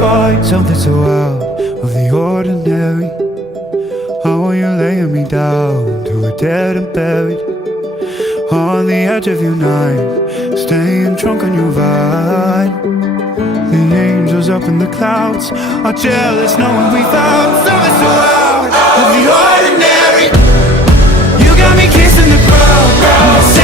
find something so out of the ordinary. How are you laying me down to a dead and buried on the edge of your night, staying drunk on your vine. The angels up in the clouds are jealous knowing we found something so out of the ordinary. You got me kissing the ground.